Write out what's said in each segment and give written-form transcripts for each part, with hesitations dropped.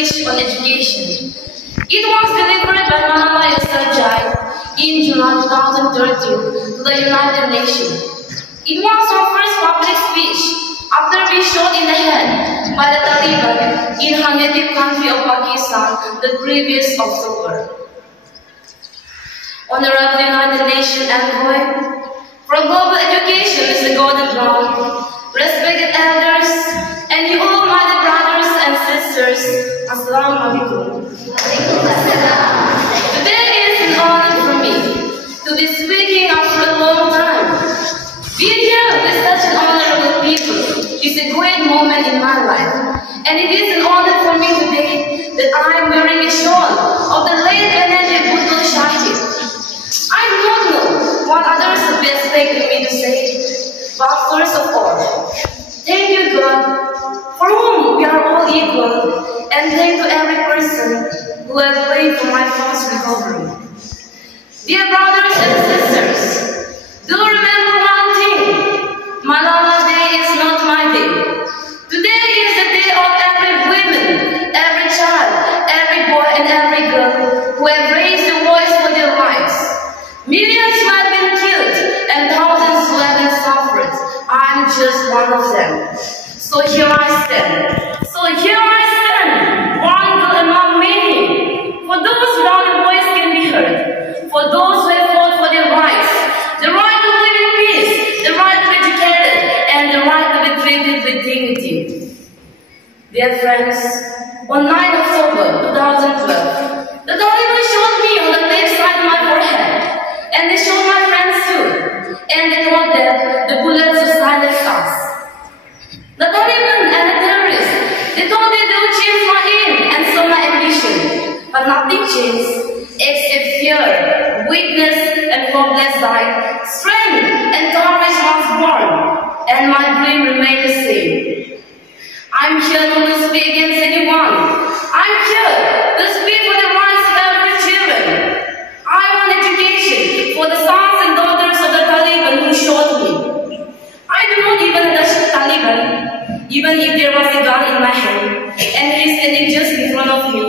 speech on education. It was delivered by Malala Yousafzai in July 2013 to the United Nations. It was her first public speech after being shot in the head by the Taliban in her native country of Pakistan the previous October. Honorable United Nations Envoy for Global Education, Mr. Gordon Brown, respected elders, and you all my brothers and sisters, Assalamu alaikum. Today is an honor for me to be speaking after a long time. Being here with such an honorable people is a great moment in my life, and it is an honor for me today that I am wearing a shawl of the late Benazir Bhutto Shahid. I do not know what others would be expecting me to say, but first of all, thank you God, for whom we are all equal, and thank to every person who has prayed for my fast recovery. Dear brothers and sisters, do remember one thing, Malala Day is not my day. Today is the day of every woman, every child, every boy and every girl who have raised their voice for their lives. Millions who have been killed and thousands who have been suffered. I am just one of them. So here I stand. One girl among many. For those without a voice can be heard. For those who have fought for their rights. The right to live in peace. The right to be educated. And the right to be treated with dignity. Dear friends, on 9 October 2012, the Taliban shot me on the left side of my forehead. And they showed my friends too. And they told them the bullets would silence us. The Taliban and the terrorists, they told me they would change my aim and so my ambition. But nothing changed except fear, weakness and hopeless died. Strength and courage was born. And my dream remained the same. I'm here not to speak against anyone. I'm here to speak for the rights of every children. I want education for the sons and daughters of the Taliban who shot me. I do not even touch the Taliban, even if there was a gun in my hand and he is standing just in front of me.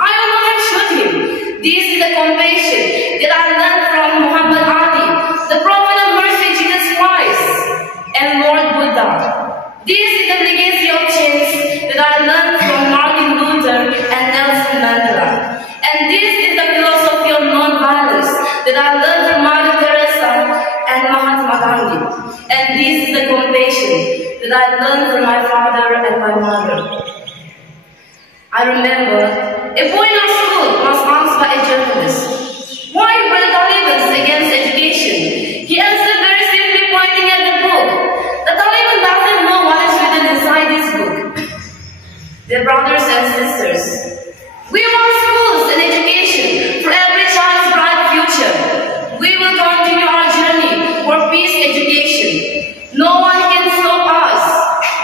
I would not have shot him. This is the compassion that I learned from Muhammad Ali, the Prophet of mercy Jesus Christ, and Lord Buddha. This is the legacy of change that I learned from Martin Luther and Nelson Mandela. And this is the philosophy of non-violence that I learned from Mother Teresa and Mahatma Gandhi. And this is the compassion that I learned from my father and my mother. I remember a boy in our school was asked by a journalist, why were the Taliban against education? He answered very simply pointing at the book. The Taliban doesn't know what is written inside this book. Dear brothers and sisters, we want schools and education for every child's bright future. We will continue our journey for peace education. No one can stop us.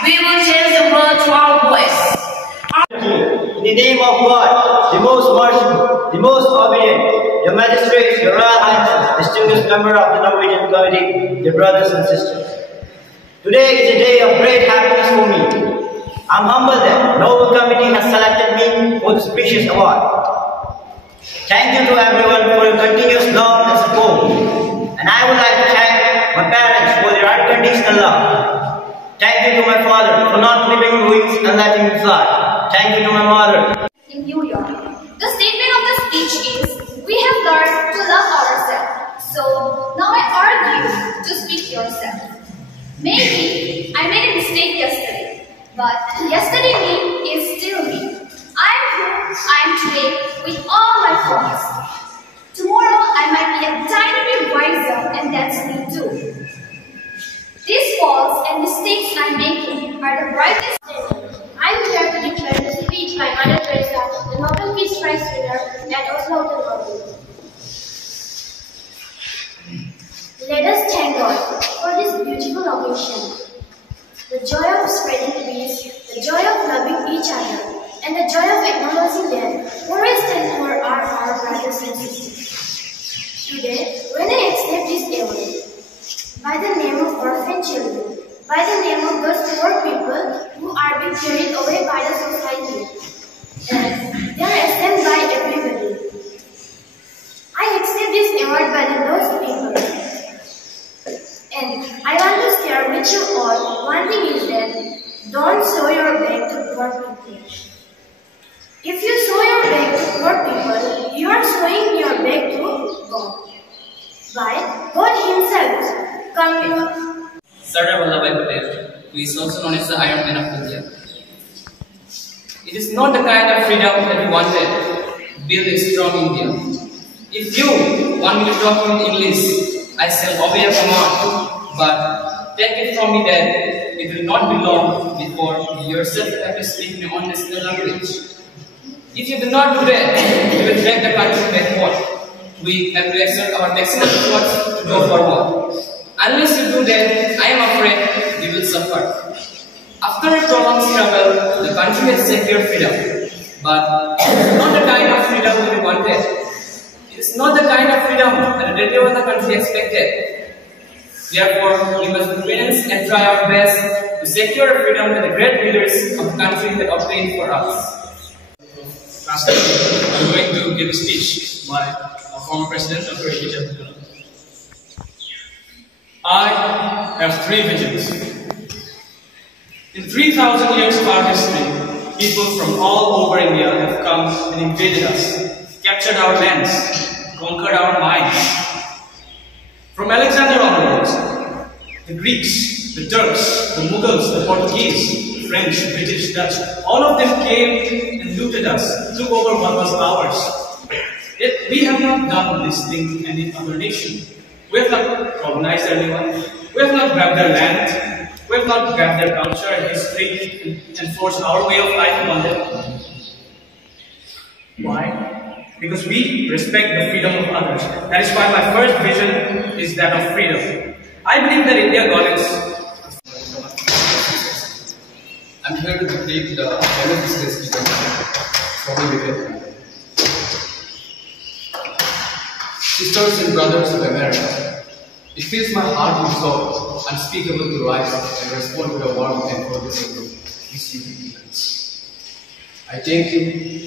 We will change the world to our voice. In the name of God, the most merciful, the most obedient, your magistrates, your royal highness, distinguished member of the Norwegian Committee, dear brothers and sisters. Today is a day of great happiness for me. I'm humbled that Noble Committee has selected me for this precious award. Thank you to everyone for your continuous love and support. And I would like to thank my parents for their unconditional love. Thank you to my father for not leaving wings and letting me fly. Thank you to my mother. In New York, the statement of the speech is, we have learned to love ourselves. So now I urge you to speak yourself. Maybe I made a mistake yesterday, but yesterday me is still me. I am who I am today with all my faults. Tomorrow I might be a tiny bit wiser, and that's me too. These faults and mistakes I'm making are the brightest. I'm here to declare the speech by Mother Teresa, the Nobel Peace Prize winner, and Oslo the Norway. Let us thank God for this beautiful occasion. The joy of spreading peace, the joy of loving each other, and the joy of acknowledging that forest and poor are our brothers and sisters. Today, when I accept this award, by the name of orphan children, by the name of those poor people who are being carried away by the society, If you sow your bag to poor people, you are sowing your bag to God. Why? God Himself come. Sardar Vallabhbhai Patel, who is also known as the Iron Man of India. It is not the kind of freedom that we wanted. Build a strong India. If you want me to talk in English, I shall obey a command, but take it from me that it will not be long before you yourself have to speak in your own national language. If you do not do that, you will drag the country backward. We have to exert our maximum efforts to go forward. Unless you do that, I am afraid we will suffer. After a prolonged struggle, the country has secured freedom. But it is not the kind of freedom that we wanted. It is not the kind of freedom that the leader of the country expected. Therefore, we must be patient and try our best to secure freedom that the great leaders of the country had obtained for us. I'm going to give a speech by our former president, Dr. APJ Abdul Kalam. I have three visions. In 3,000 years of our history, people from all over India have come and invaded us, captured our lands, conquered our minds. From Alexander onwards, the Greeks, the Turks, the Mughals, the Portuguese, the French, British, Dutch, all of them came and looted us, took over what was ours. Yet we have not done this thing to any other nation. We have not colonized anyone. We have not grabbed their land. We have not grabbed their culture and history and forced our way of life upon them. Why? Because we respect the freedom of others. That is why my first vision is that of freedom. I believe that India got its... I'm here to dictate the MSC speaker, Swami Vivekananda. Sisters and brothers of America, it fills my heart with sorrow, unspeakable to rise and respond with a warm and cordial which you begins. I thank you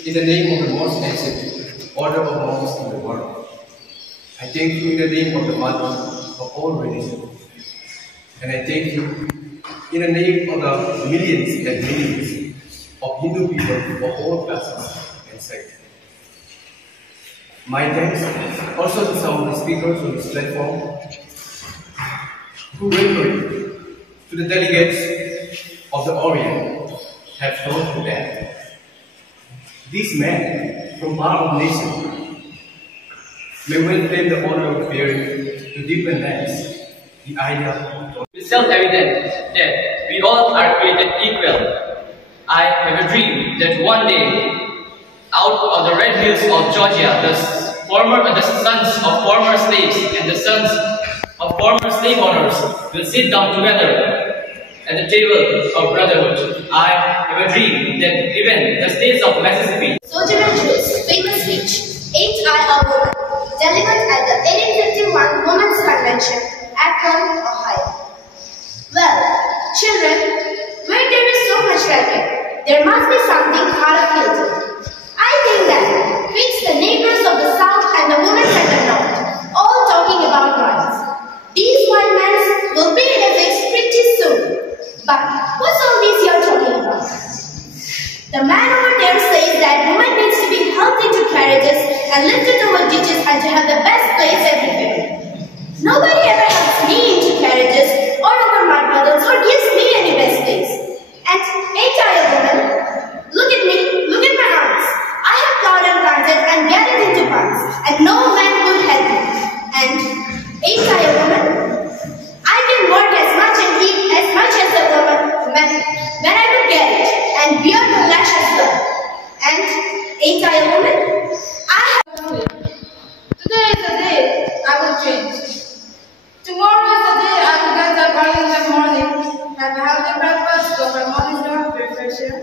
in the name of the most ancient order of monks in the world. I thank you in the name of the mother of all religions. And I thank you in the name of the millions and millions of Hindu people of all classes and sects. My thanks also to some of the speakers on this platform who welcome to the delegates of the Orient have told to them. These men from far off nations may well claim the honor of bearing to different lands the idea of It is self-evident that we all are created equal. I have a dream that one day, out of the red hills of Georgia, the sons of former slaves and the sons of former slave owners will sit down together at the table of brotherhood. I have a dream that even the states of Mississippi. Sojourner Truth's famous speech, Ain't I a Woman, delivered at the 1851 Women's Convention, Akron, Ohio. Well, children, where there is so much racket, there must be something hard of kilter. I think that fits the neighbors of the South and the women at the North, all talking about rights. These white men will be in a fix pretty soon. But what's all this you're talking about? The man over there says that women needs to be helped into carriages and lifted over ditches and to have the best place everywhere. Nobody ever helps me into carriages or over mud puddles or gives me any best place. And ain't I a woman? Look at me, look at my arms. I have plowed and planted and gathered into ponds, and no man could help me. And ain't I a woman? I can work as much and eat as much as a woman when I would get it, and bear the lash as well. And ain't I a woman? Today is the day I will change. Tomorrow is the day I will get up early in the morning, have a healthy breakfast, go for morning walk, refresh here.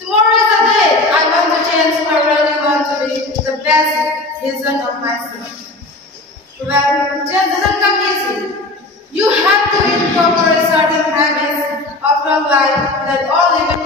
Tomorrow is the day I want to change who I really want to be, the best version of myself. Well, change doesn't come easy. You have to incorporate certain habits of your life that all living